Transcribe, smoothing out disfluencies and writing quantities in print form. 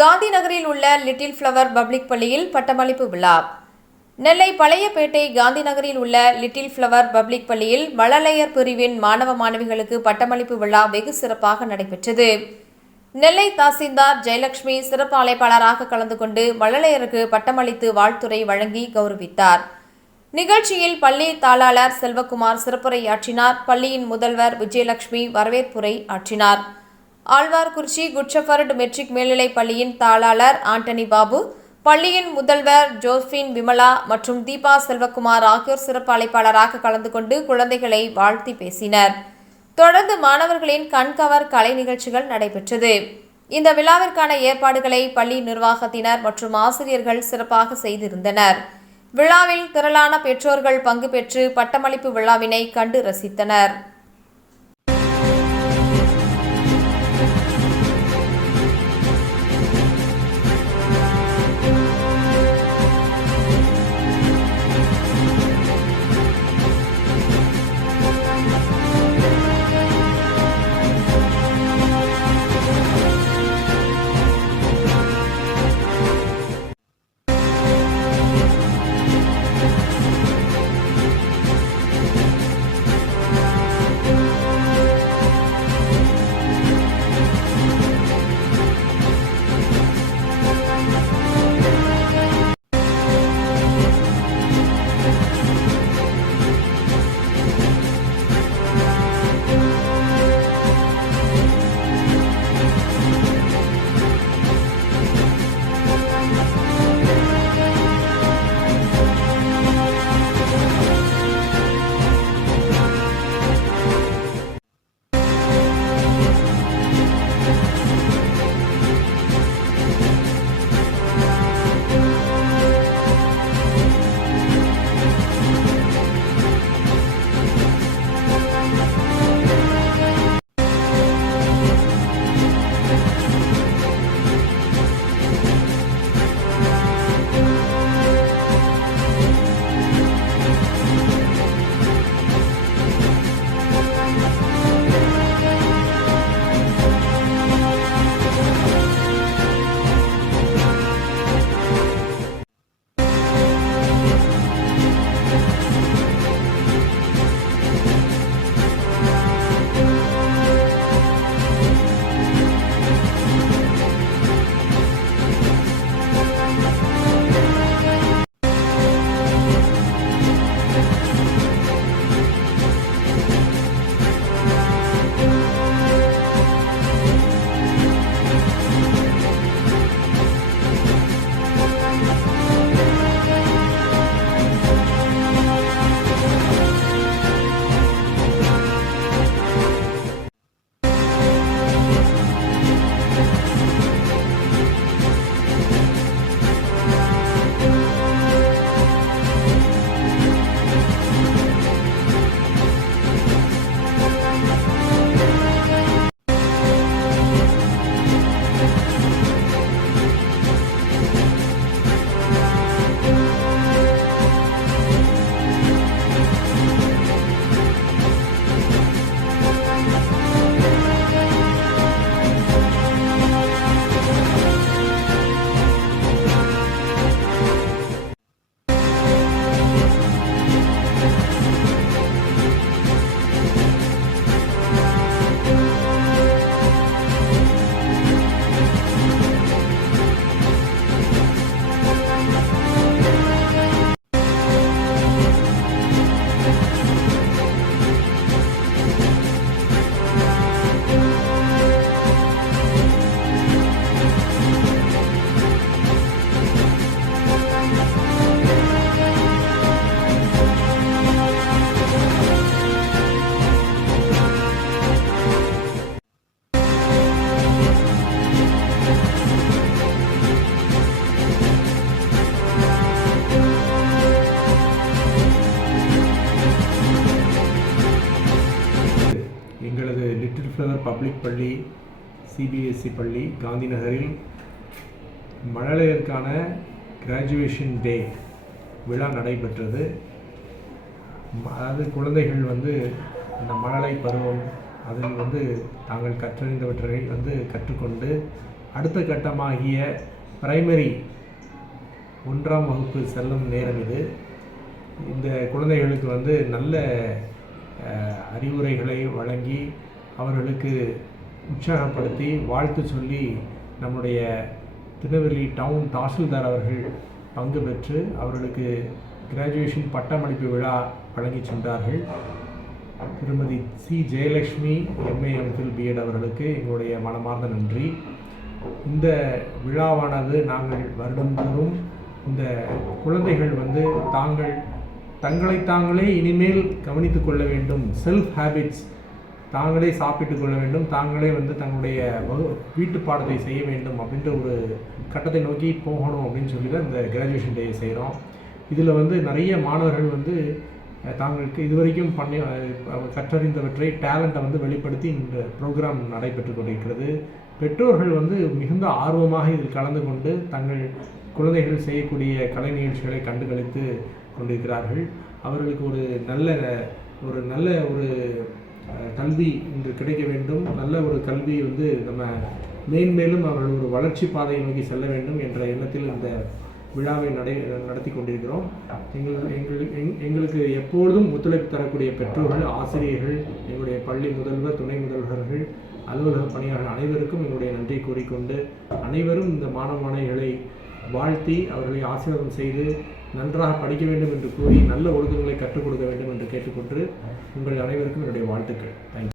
காந்தி நகரில் உள்ள little flower public பள்ளியில் பட்டமளிப்பு விழா. நெல்லை பழையப்பேட்டை காந்தி நகரில் உள்ள லிட்டில் ஃப்ளவர் பப்ளிக் பள்ளியில் மழலையர் பிரிவின் மாணவ மாணவிகளுக்கு பட்டமளிப்பு விழா வெகு சிறப்பாக நடைபெற்றது. நெல்லை தாசில்தார் ஜெயலட்சுமி சிறப்பு அழைப்பாளராக கலந்து கொண்டு மழலையருக்கு பட்டமளித்து வாழ்த்துரை வழங்கி கௌரவித்தார். நிகழ்ச்சியில் பள்ளி தாளாளர் செல்வகுமார் சிறப்புரையாற்றினார். பள்ளியின் முதல்வர் விஜயலட்சுமி வரவேற்புரை ஆற்றினார். ஆழ்வார்குறிச்சி குட் ஷெப்பர்ட் மெட்ரிக் மேல்நிலைப் பள்ளியின் தாளாளர் ஆண்டனி பாபு, பள்ளியின் முதல்வர் ஜோஸ்பின் விமலா மற்றும் தீபா செல்வகுமார் ஆகியோர் சிறப்பு அழைப்பாளராக கலந்து கொண்டு குழந்தைகளை வாழ்த்தி பேசினர். தொடர்ந்து மாணவர்களின் கண்கவர் கலை நிகழ்ச்சிகள் நடைபெற்றது. இந்த விழாவிற்கான ஏற்பாடுகளை பள்ளி நிர்வாகத்தினர் மற்றும் ஆசிரியர்கள் சிறப்பாக செய்திருந்தனர். விழாவில் திரளான பெற்றோர்கள் பங்கு பெற்று பட்டமளிப்பு விழாவினை கண்டு ரசித்தனர். லிட்டில் ஃப்ளவர் பப்ளிக் பள்ளி சிபிஎஸ்சி பள்ளி காந்தி நகரில் மழலையருக்கான கிராஜுவேஷன் டே விழா நடைபெற்றது. அதாவது குழந்தைகள் இந்த மழலை பருவம் அதில் தாங்கள் கற்றறிந்தவற்றை கற்றுக்கொண்டு அடுத்த கட்டமாகிய பிரைமரி 1ஆம் வகுப்பு செல்லும் நேரம் இது. இந்த குழந்தைகளுக்கு வந்து நல்ல அறிவுரைகளை வழங்கி அவர்களுக்கு உற்சாகப்படுத்தி வாழ்த்து சொல்லி நம்முடைய திருநெல்வேலி டவுன் தாசில்தார் அவர்கள் பங்கு பெற்று அவர்களுக்கு கிராஜுவேஷன் பட்டமளிப்பு விழா வழங்கி சென்றார்கள். திருமதி C Jayalakshmi MA MPhil B.Ed அவர்களுக்கு எங்களுடைய மனமார்ந்த நன்றி. இந்த விழாவானது நாங்கள் வருடந்தோறும் இந்த குழந்தைகள் வந்து தங்களை தாங்களே இனிமேல் கவனித்து கொள்ள வேண்டும், செல்ஃப் ஹேபிட்ஸ், தாங்களே சாப்பிட்டு கொள்ள வேண்டும், தாங்களே வந்து தங்களுடைய வீட்டு பாடத்தை செய்ய வேண்டும் அப்படின்ற ஒரு கட்டத்தை நோக்கி போகணும் அப்படின்னு சொல்லி தான் இந்த கிராஜுவேஷன் டே செய்கிறோம். இதில் வந்து நிறைய மாணவர்கள் வந்து தாங்களுக்கு இதுவரைக்கும் கற்றறிந்தவற்றை டேலண்ட்டை வந்து வெளிப்படுத்தி இந்த ப்ரோக்ராம் நடைபெற்று கொண்டிருக்கிறது. பெற்றோர்கள் வந்து மிகுந்த ஆர்வமாக இதில் கலந்து கொண்டு தங்கள் குழந்தைகள் செய்யக்கூடிய கலை நிகழ்ச்சிகளை கண்டுகளித்து கொண்டிருக்கிறார்கள். அவர்களுக்கு ஒரு நல்ல ஒரு கல்வி இன்று கிடைக்க வேண்டும், நல்ல ஒரு கல்வி வந்து நம்ம மேன்மேலும் அவர்கள் ஒரு வளர்ச்சி பாதையை நோக்கி செல்ல வேண்டும் என்ற எண்ணத்தில் இந்த விழாவை நடத்தி கொண்டிருக்கிறோம். எங்களுக்கு எப்பொழுதும் ஒத்துழைப்பு தரக்கூடிய பெற்றோர்கள், ஆசிரியர்கள், எங்களுடைய பள்ளி முதல்வர், துணை முதல்வர்கள், அலுவலக பணியாளர்கள் அனைவருக்கும் எங்களுடைய நன்றியை கூறிக்கொண்டு அனைவரும் இந்த மாணவர்களை வாழ்த்தி அவர்களை ஆசீர்வாதம் செய்து நன்றாக படிக்க வேண்டும் என்று கூறி நல்ல ஒழுக்கங்களை கற்றுக் கொடுக்க வேண்டும் என்று கேட்டுக்கொண்டு உங்கள் அனைவருக்கும் என்னுடைய வாழ்த்துக்கள். தேங்க்யூ.